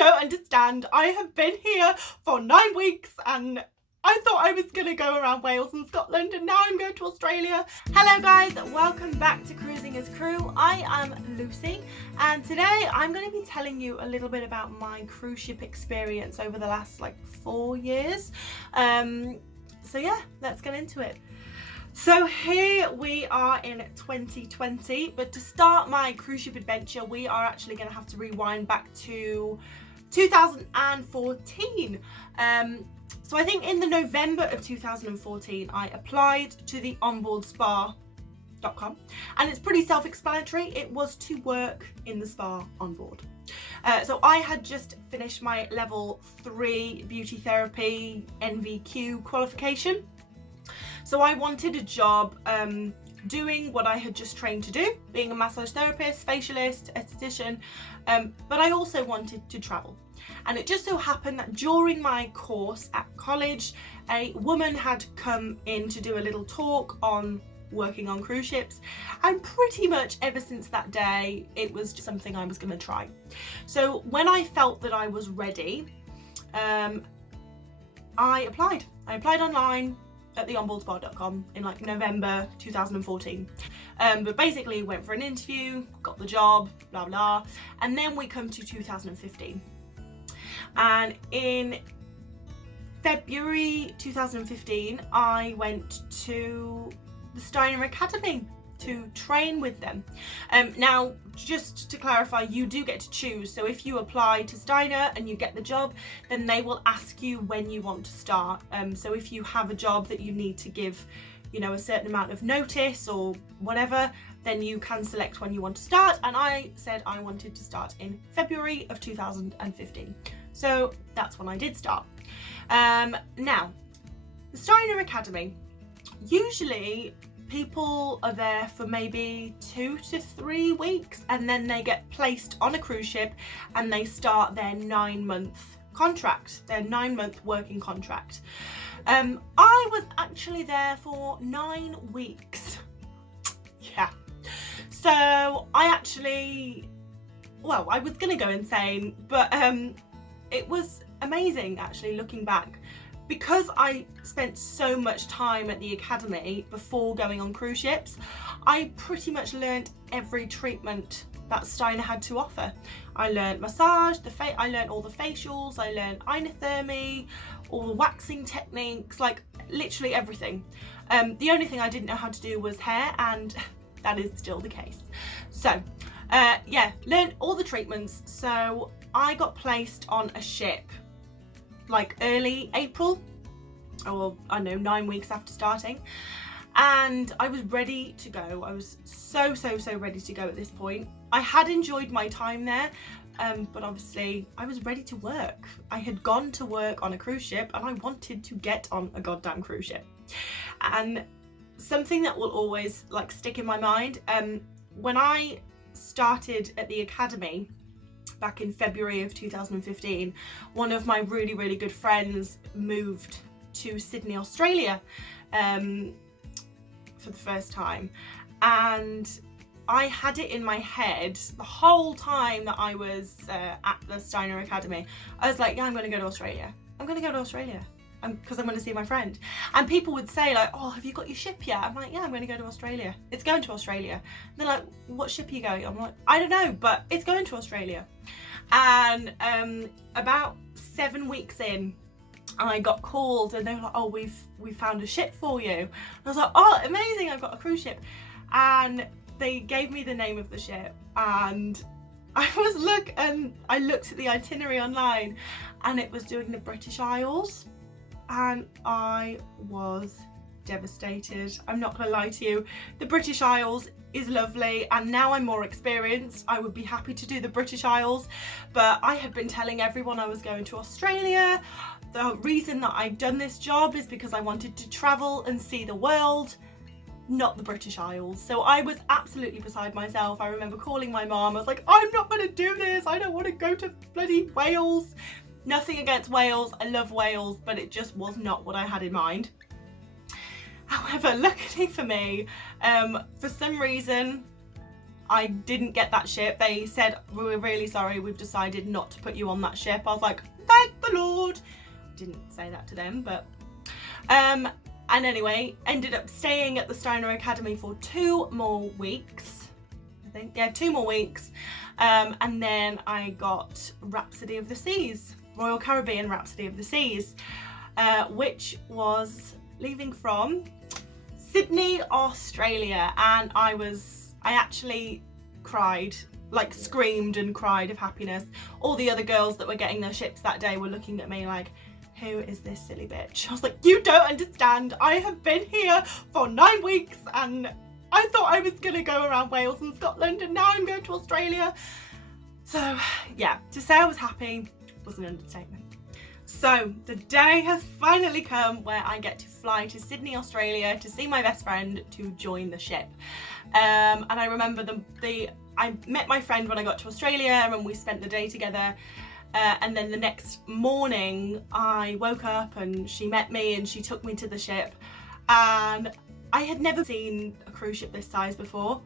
don't understand. I have been here for 9 weeks and I thought I was going to go around Wales and Scotland, and now I'm going to Australia. Hello guys, welcome back to Cruising as Crew. I am Lucy, and today I'm going to be telling you a little bit about my cruise ship experience over the last 4 years. So yeah, let's get into it. So here we are in 2020, but to start my cruise ship adventure, we are actually going to have to rewind back to 2014. So I think in the November of 2014, I applied to the Onboard Spa.com, and it's pretty self-explanatory. It was to work in the spa on board. So I had just finished my level 3 beauty therapy NVQ qualification. So I wanted a job doing what I had just trained to do, being a massage therapist, facialist, esthetician, but I also wanted to travel. And it just so happened that during my course at college, a woman had come in to do a little talk on working on cruise ships, and pretty much ever since that day it was just something I was going to try. So when I felt that I was ready, I applied online at the onboardspa.com in November 2014, but basically went for an interview, got the job, blah blah, and then we come to 2015, and in February 2015 I went to the Steiner Academy to train with them. Now, just to clarify, you do get to choose. So if you apply to Steiner and you get the job, then they will ask you when you want to start. So if you have a job that you need to give, a certain amount of notice or whatever, then you can select when you want to start. And I said I wanted to start in February of 2015. So that's when I did start. Now, the Steiner Academy, usually people are there for maybe 2 to 3 weeks, and then they get placed on a cruise ship and they start their 9-month contract, their 9-month working contract. I was actually there for 9 weeks. Yeah. So I was gonna go insane, but it was amazing actually looking back. Because I spent so much time at the academy before going on cruise ships, I pretty much learned every treatment that Steiner had to offer. I learned massage, I learned all the facials, I learned inothermy, all the waxing techniques, literally everything. The only thing I didn't know how to do was hair, and that is still the case. So yeah, learned all the treatments. So I got placed on a ship early April, or 9 weeks after starting, and I was ready to go. I was so ready to go at this point. I had enjoyed my time there, but obviously I was ready to work. I had gone to work on a cruise ship and I wanted to get on a goddamn cruise ship. And something that will always stick in my mind, when I started at the academy back in February of 2015, one of my really good friends moved to Sydney, Australia for the first time, and I had it in my head the whole time that I was at the Steiner Academy. I was like, yeah, I'm going to go to Australia. I'm going to go to Australia because I'm going to see my friend. And people would say oh, have you got your ship yet? I'm like, yeah, I'm going to go to Australia. It's going to Australia. And they're like, what ship are you going? I'm like, I don't know, but it's going to Australia. And about 7 weeks in, I got called and they were like, oh, we've found a ship for you. And I was like, oh, amazing, I've got a cruise ship. And they gave me the name of the ship, and I looked at the itinerary online, and it was doing the British Isles, and I was devastated. I'm not gonna lie to you. The British Isles is lovely, and now I'm more experienced, I would be happy to do the British Isles, but I had been telling everyone I was going to Australia. The reason that I'd done this job is because I wanted to travel and see the world, not the British Isles. So I was absolutely beside myself. I remember calling my mom. I was like, I'm not going to do this. I don't want to go to bloody Wales. Nothing against Wales. I love Wales, but it just was not what I had in mind. However, luckily for me, for some reason, I didn't get that ship. They said, we're really sorry, we've decided not to put you on that ship. I was like, thank the Lord. Didn't say that to them, but and anyway, ended up staying at the Steiner Academy for 2 more weeks. I think, yeah, 2 more weeks. And then I got Rhapsody of the Seas, Royal Caribbean Rhapsody of the Seas, which was leaving from Sydney, Australia. And I actually cried, like screamed and cried of happiness. All the other girls that were getting their ships that day were looking at me like, who is this silly bitch? I was like, you don't understand. I have been here for 9 weeks and I thought I was gonna go around Wales and Scotland, and now I'm going to Australia. So yeah, to say I was happy was an understatement. So the day has finally come where I get to fly to Sydney, Australia to see my best friend to join the ship. And I remember I met my friend when I got to Australia and we spent the day together. And then the next morning I woke up and she met me and she took me to the ship, and I had never seen a cruise ship this size before.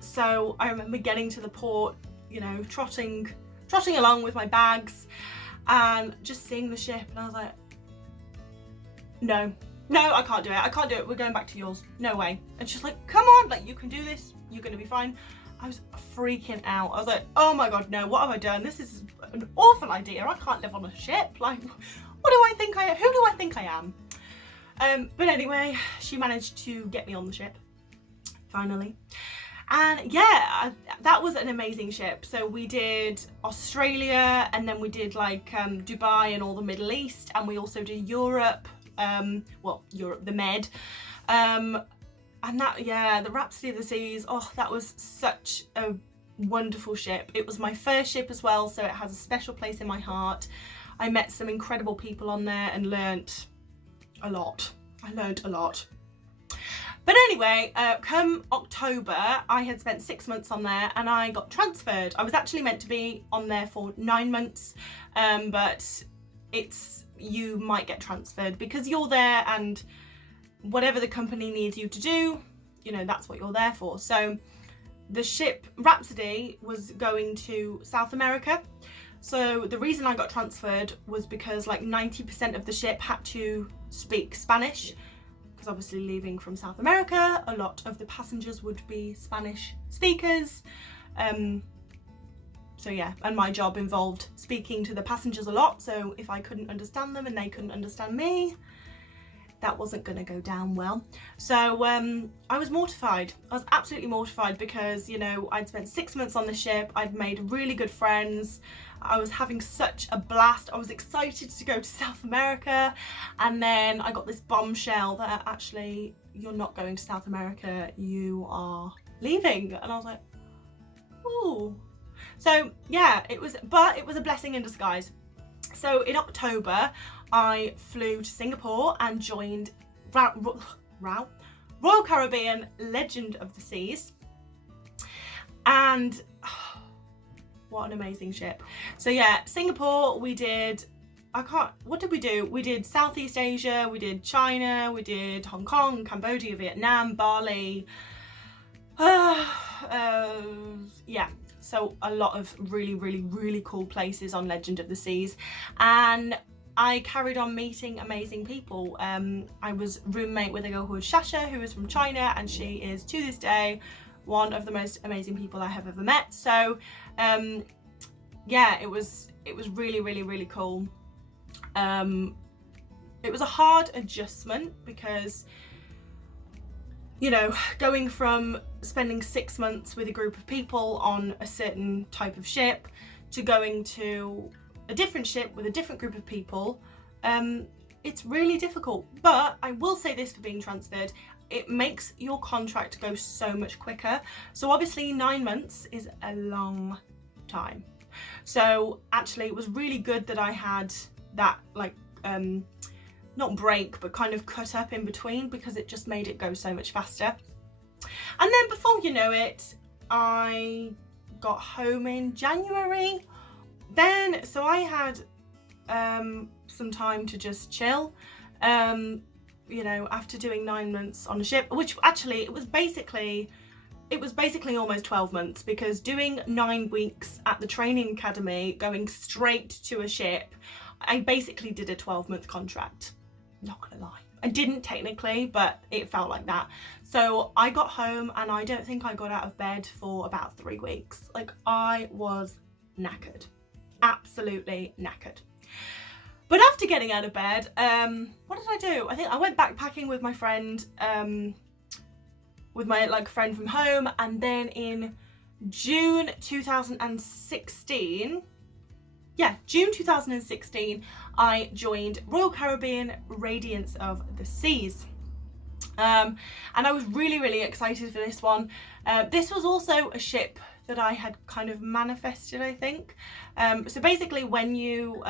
So I remember getting to the port, you know, trotting along with my bags and just seeing the ship, and I was like, no, I can't do it. I can't do it. We're going back to yours. No way. And she's like, come on, like, you can do this. You're going to be fine. I was freaking out. I was like, oh my God, no, what have I done? This is an awful idea. I can't live on a ship. Like, who do I think I am? But anyway, she managed to get me on the ship, finally. And yeah, that was an amazing ship. So we did Australia, and then we did like Dubai and all the Middle East, and we also did Europe, Europe, the Med. And that, yeah, the Rhapsody of the Seas, oh, that was such a wonderful ship. It was my first ship as well, so it has a special place in my heart. I met some incredible people on there and learnt a lot. I learned a lot. But anyway, come October, I had spent 6 months on there and I got transferred. I was actually meant to be on there for 9 months, but you might get transferred because you're there, and whatever the company needs you to do, you know, that's what you're there for. So the ship Rhapsody was going to South America. So the reason I got transferred was because like 90% of the ship had to speak Spanish, because obviously leaving from South America, a lot of the passengers would be Spanish speakers. So yeah, and my job involved speaking to the passengers a lot. So if I couldn't understand them and they couldn't understand me, that wasn't going to go down well. So I was mortified. I was absolutely mortified because, you know, I'd spent 6 months on the ship. I'd made really good friends. I was having such a blast. I was excited to go to South America. And then I got this bombshell that actually you're not going to South America, you are leaving. And I was like, ooh. So yeah, it was a blessing in disguise. So in October, I flew to Singapore and joined Royal Caribbean Legend of the Seas. And what an amazing ship. So yeah, Singapore, we did, what did we do? We did Southeast Asia, we did China, we did Hong Kong, Cambodia, Vietnam, Bali. Yeah. So a lot of really, really, really cool places on Legend of the Seas. And I carried on meeting amazing people. I was roommate with a girl called Shasha, who is from China, and she is to this day one of the most amazing people I have ever met. So yeah, it was really, really, really cool. It was a hard adjustment because, you know, going from spending 6 months with a group of people on a certain type of ship to going to a different ship with a different group of people, it's really difficult. But I will say this for being transferred, it makes your contract go so much quicker. So obviously 9 months is a long time. So actually it was really good that I had that, like, not break, but kind of cut up in between, because it just made it go so much faster. And then before you know it, I got home in January. Then, so I had some time to just chill, you know, after doing 9 months on a ship, which actually, it was basically it was basically almost 12 months, because doing 9 weeks at the training academy, going straight to a ship, I basically did a 12-month contract. Not gonna lie. I didn't technically, but it felt like that. So I got home and I don't think I got out of bed for about 3 weeks. Like, I was knackered. Absolutely knackered. But after getting out of bed, what did I do? I think I went backpacking with my friend, with my friend from home, and then in June 2016, June 2016, I joined Royal Caribbean Radiance of the Seas. And I was really, really excited for this one. This was also a ship that I had kind of manifested, I think. So basically when you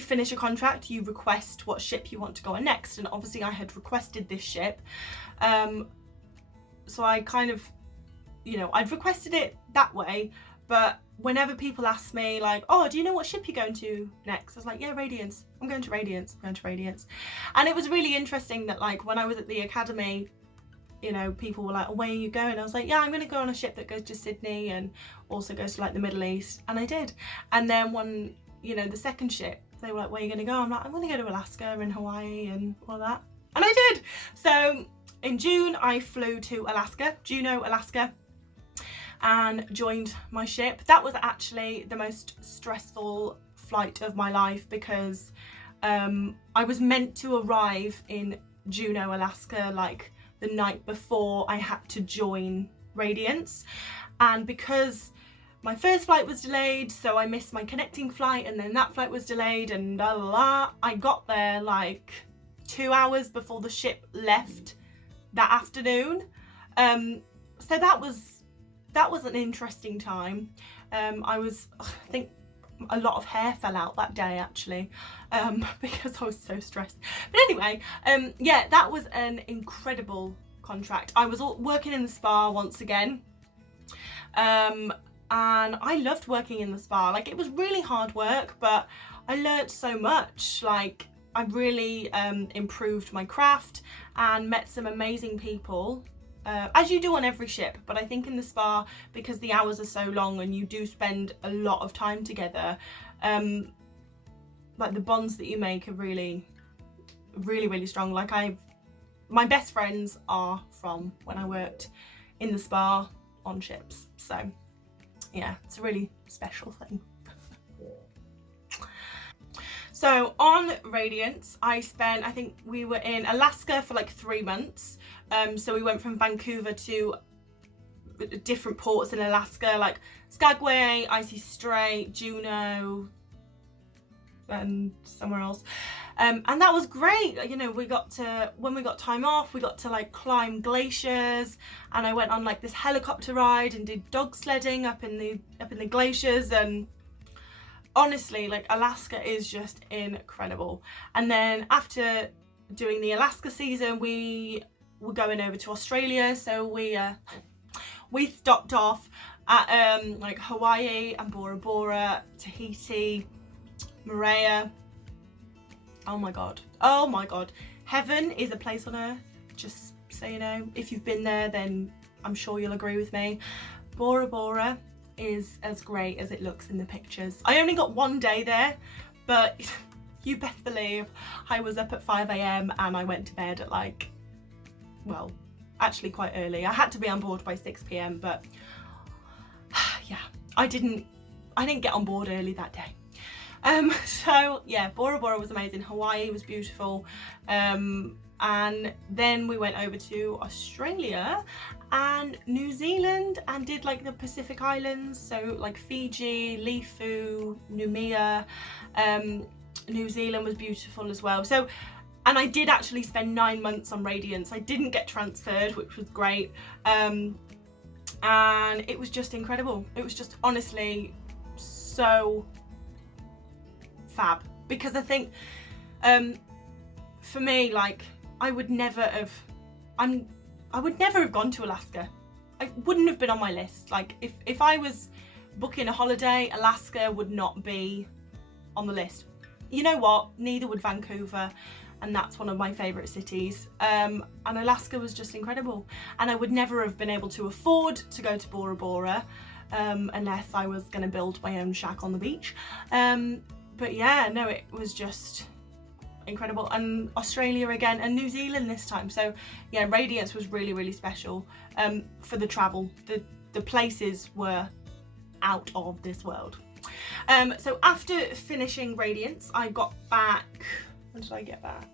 finish a contract, you request what ship you want to go on next, and obviously I had requested this ship. So I kind of, I'd requested it that way, but whenever people ask me like, oh, do you know what ship you're going to next? I was like, yeah, Radiance. I'm going to Radiance. I'm going to Radiance. And it was really interesting that when I was at the academy, people were like, oh, where are you going? I was like, yeah, I'm going to go on a ship that goes to Sydney and also goes to the Middle East. And I did. And then when, the second ship, they were like, where are you going to go? I'm like, I'm going to go to Alaska and Hawaii and all that. And I did. So in June, I flew to Alaska, Juneau, Alaska, and joined my ship. That was actually the most stressful flight of my life, because I was meant to arrive in Juneau, Alaska, the night before I had to join Radiance. And because my first flight was delayed, so I missed my connecting flight, and then that flight was delayed, and blah, blah, blah. I got there 2 hours before the ship left that afternoon. So that was an interesting time. I think a lot of hair fell out that day actually, because I was so stressed. But anyway, that was an incredible contract. I was working in the spa once again, and I loved working in the spa. It was really hard work, but I learnt so much. I really improved my craft and met some amazing people, as you do on every ship. But I think in the spa, because the hours are so long and you do spend a lot of time together, the bonds that you make are really, really, really strong. My best friends are from when I worked in the spa on ships. So yeah, it's a really special thing. So on Radiance, I think we were in Alaska for 3 months. So we went from Vancouver to different ports in Alaska, Skagway, Icy Strait, Juneau, and somewhere else. And that was great. When we got time off, we got to climb glaciers, and I went on this helicopter ride and did dog sledding up in the glaciers. And honestly, Alaska is just incredible. And then after doing the Alaska season, we were going over to Australia, so we stopped off at Hawaii and Bora, Tahiti, Moorea. Oh my god, heaven is a place on earth, just so you know. If you've been there, then I'm sure you'll agree with me. Bora is as great as it looks in the pictures. I only got 1 day there, but you best believe I was up at 5 a.m. and I went to bed at actually quite early. I had to be on board by 6 p.m, but yeah, I didn't get on board early that day. So yeah, Bora was amazing. Hawaii was beautiful. And then we went over to Australia and New Zealand and did the Pacific Islands, so Fiji, Lifu, Noumea. New Zealand was beautiful as well. So, and I did actually spend 9 months on Radiance. I didn't get transferred, which was great. And it was just incredible. It was just honestly so fab, because I think for me, I would never have gone to Alaska. I wouldn't have been on my list. If I was booking a holiday, Alaska would not be on the list. You know what? Neither would Vancouver. and that's one of my favourite cities. And Alaska was just incredible, and I would never have been able to afford to go to Bora Bora unless I was going to build my own shack on the beach. But yeah, no, it was just incredible. And Australia again, and New Zealand this time. So yeah, Radiance was really, really special for the travel. The places were out of this world. So after finishing Radiance, I got back, when did I get back?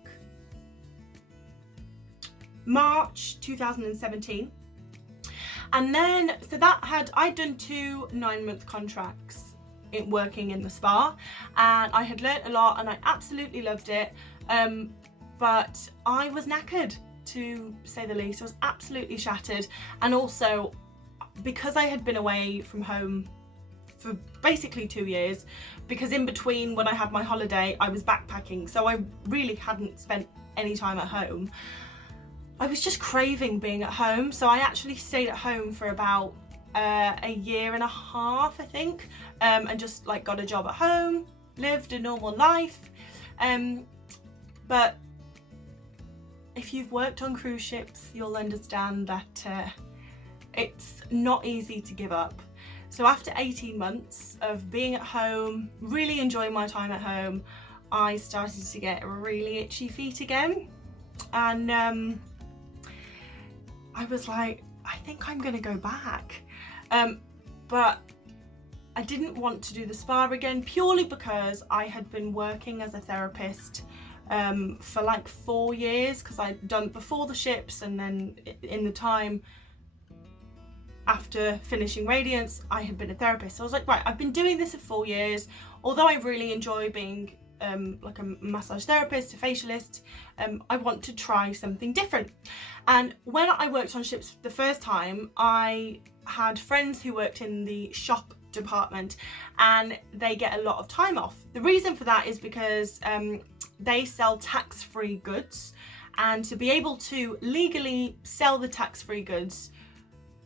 March 2017. And then, so I'd done 2 9-month contracts working in the spa, and I had learnt a lot and I absolutely loved it. But I was knackered, to say the least. I was absolutely shattered. And also, because I had been away from home for basically 2 years, because in between when I had my holiday I was backpacking, so I really hadn't spent any time at home. I was just craving being at home, so I actually stayed at home for about a year and a half, I think, and just like got a job at home, lived a normal life. But if you've worked on cruise ships, you'll understand that it's not easy to give up. So after 18 months of being at home, really enjoying my time at home, I started to get really itchy feet again. And I was like, I think I'm gonna go back. But I didn't want to do the spa again, purely because I had been working as a therapist for like 4 years, because I'd done before the ships, and then in the time after finishing Radiance, I had been a therapist. So I was like, right, I've been doing this for 4 years. Although I really enjoy being like a massage therapist, a facialist, I want to try something different. And when I worked on ships the first time, I had friends who worked in the shop department, and they get a lot of time off. The reason for that is because they sell tax-free goods, and to be able to legally sell the tax-free goods,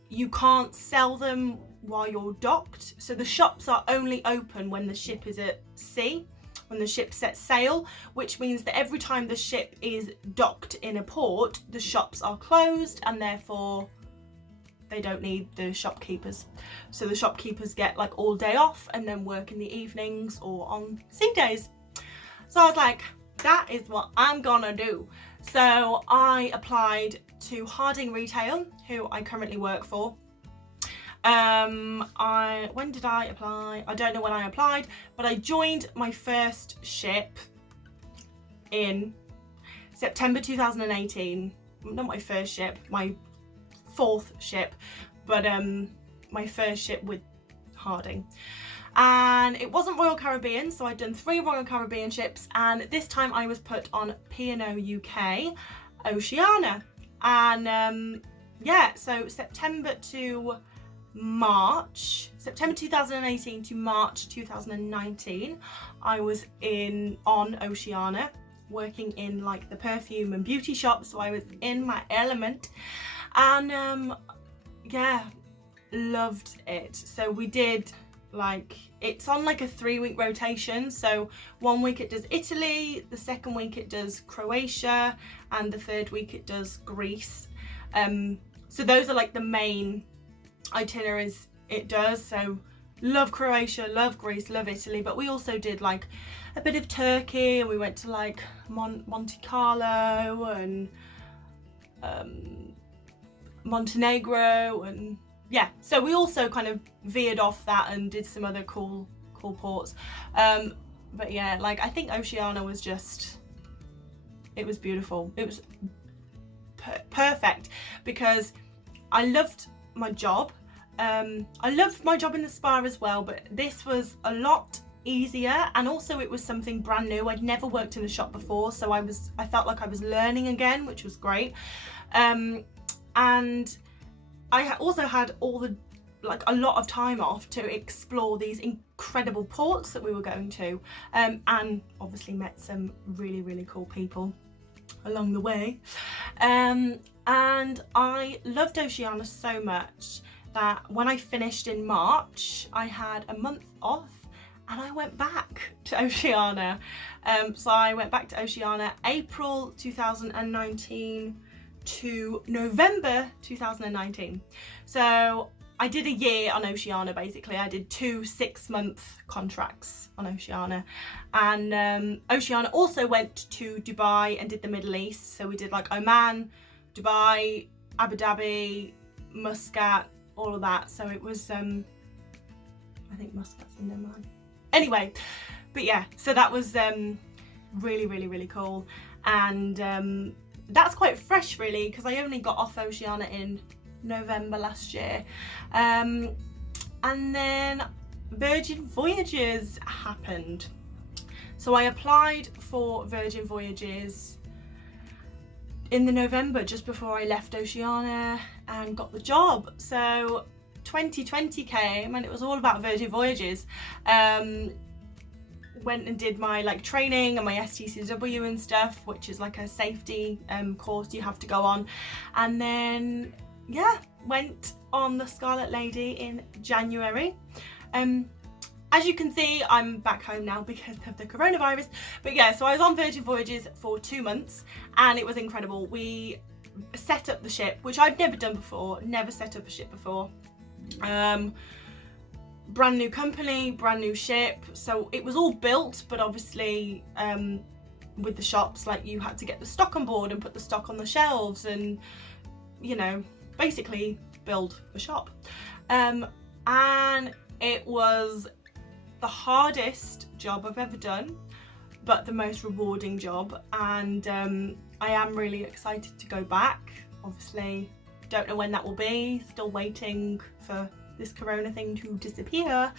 you can't sell them while you're docked. So the shops are only open when the ship is at sea, when the ship sets sail, which means that every time the ship is docked in a port, the shops are closed, and therefore they don't need the shopkeepers. So the shopkeepers get like all day off and then work in the evenings or on sea days. So I was like, that is what I'm gonna do. So I applied to Harding Retail, who I currently work for. When did I apply? I don't know when I applied, but I joined my first ship in September 2018. Not my first ship, my 4th ship, but my first ship with Harding. And it wasn't Royal Caribbean, so I'd done 3 Royal Caribbean ships, and this time I was put on P&O UK Oceana. And yeah, so September 2018 to March 2019, I was on Oceana, working in like the perfume and beauty shop, so I was in my element. And yeah, loved it. So we did, like, it's on like a 3-week rotation. So 1 week it does Italy, the 2nd week it does Croatia, and the 3rd week it does Greece. So those are like the main itineraries it does. So love Croatia, love Greece, love Italy, but we also did like a bit of Turkey, and we went to like Monte Carlo and Montenegro, and yeah, so we also kind of veered off that and did some other cool ports. But yeah, like I think Oceana was just, it was beautiful. It was perfect because I loved my job. I loved my job in the spa as well, but this was a lot easier, and also it was something brand new. I'd never worked in a shop before, so I felt like I was learning again, which was great. And I also had a lot of time off to explore these incredible ports that we were going to, and obviously met some really, really cool people along the way. And I loved Oceana so much that when I finished in March, I had a month off, and I went back to Oceana. So I went back to Oceana April 2019 to November 2019. So I did a year on Oceana basically. I did 2 6-month contracts on Oceana, and Oceana also went to Dubai and did the Middle East. So we did like Oman, Dubai, Abu Dhabi, Muscat, all of that. So it was I think Muscat's in Oman. Anyway, but yeah, so that was really, really, really cool. And that's quite fresh really, because I only got off Oceana in November last year. And then Virgin Voyages happened. So I applied for Virgin Voyages in the November, just before I left Oceana, and got the job. So 2020 came and it was all about Virgin Voyages. Went and did my like training and my STCW and stuff, which is like a safety course you have to go on, and then yeah, went on the Scarlet Lady in January. As you can see, I'm back home now because of the coronavirus, but yeah, so I was on Virgin Voyages for 2 months and it was incredible. We set up the ship, which I've never done before, never set up a ship before. Brand new company, brand new ship, so it was all built, but obviously with the shops, like you had to get the stock on board and put the stock on the shelves and, you know, basically build a shop. And it was the hardest job I've ever done, but the most rewarding job, and I am really excited to go back. Obviously don't know when that will be, still waiting for this corona thing to disappear,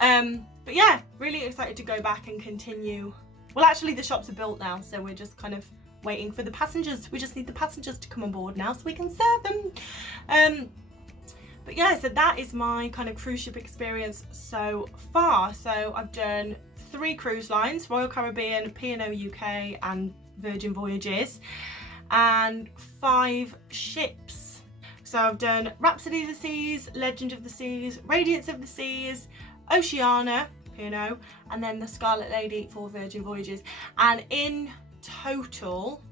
but yeah, really excited to go back and continue. Well, actually the shops are built now, so we're just kind of waiting for the passengers. We just need the passengers to come on board now so we can serve them. But yeah, so that is my kind of cruise ship experience so far. So I've done 3 cruise lines: Royal Caribbean, P&O UK and Virgin Voyages, and 5 ships. So I've done Rhapsody of the Seas, Legend of the Seas, Radiance of the Seas, Oceana, P&O, and then the Scarlet Lady for Virgin Voyages. And in total,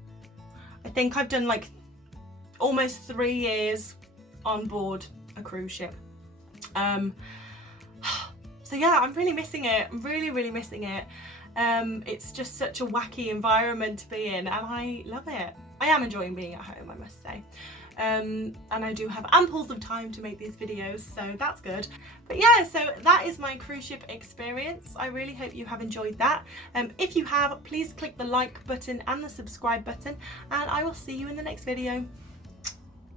I think I've done like almost 3 years on board a cruise ship. So yeah, I'm really missing it. I'm really, really missing it. It's just such a wacky environment to be in, and I love it. I am enjoying being at home, I must say. And I do have amples of time to make these videos, so that's good. But yeah, so that is my cruise ship experience. I really hope you have enjoyed that. If you have, please click the like button and the subscribe button, and I will see you in the next video.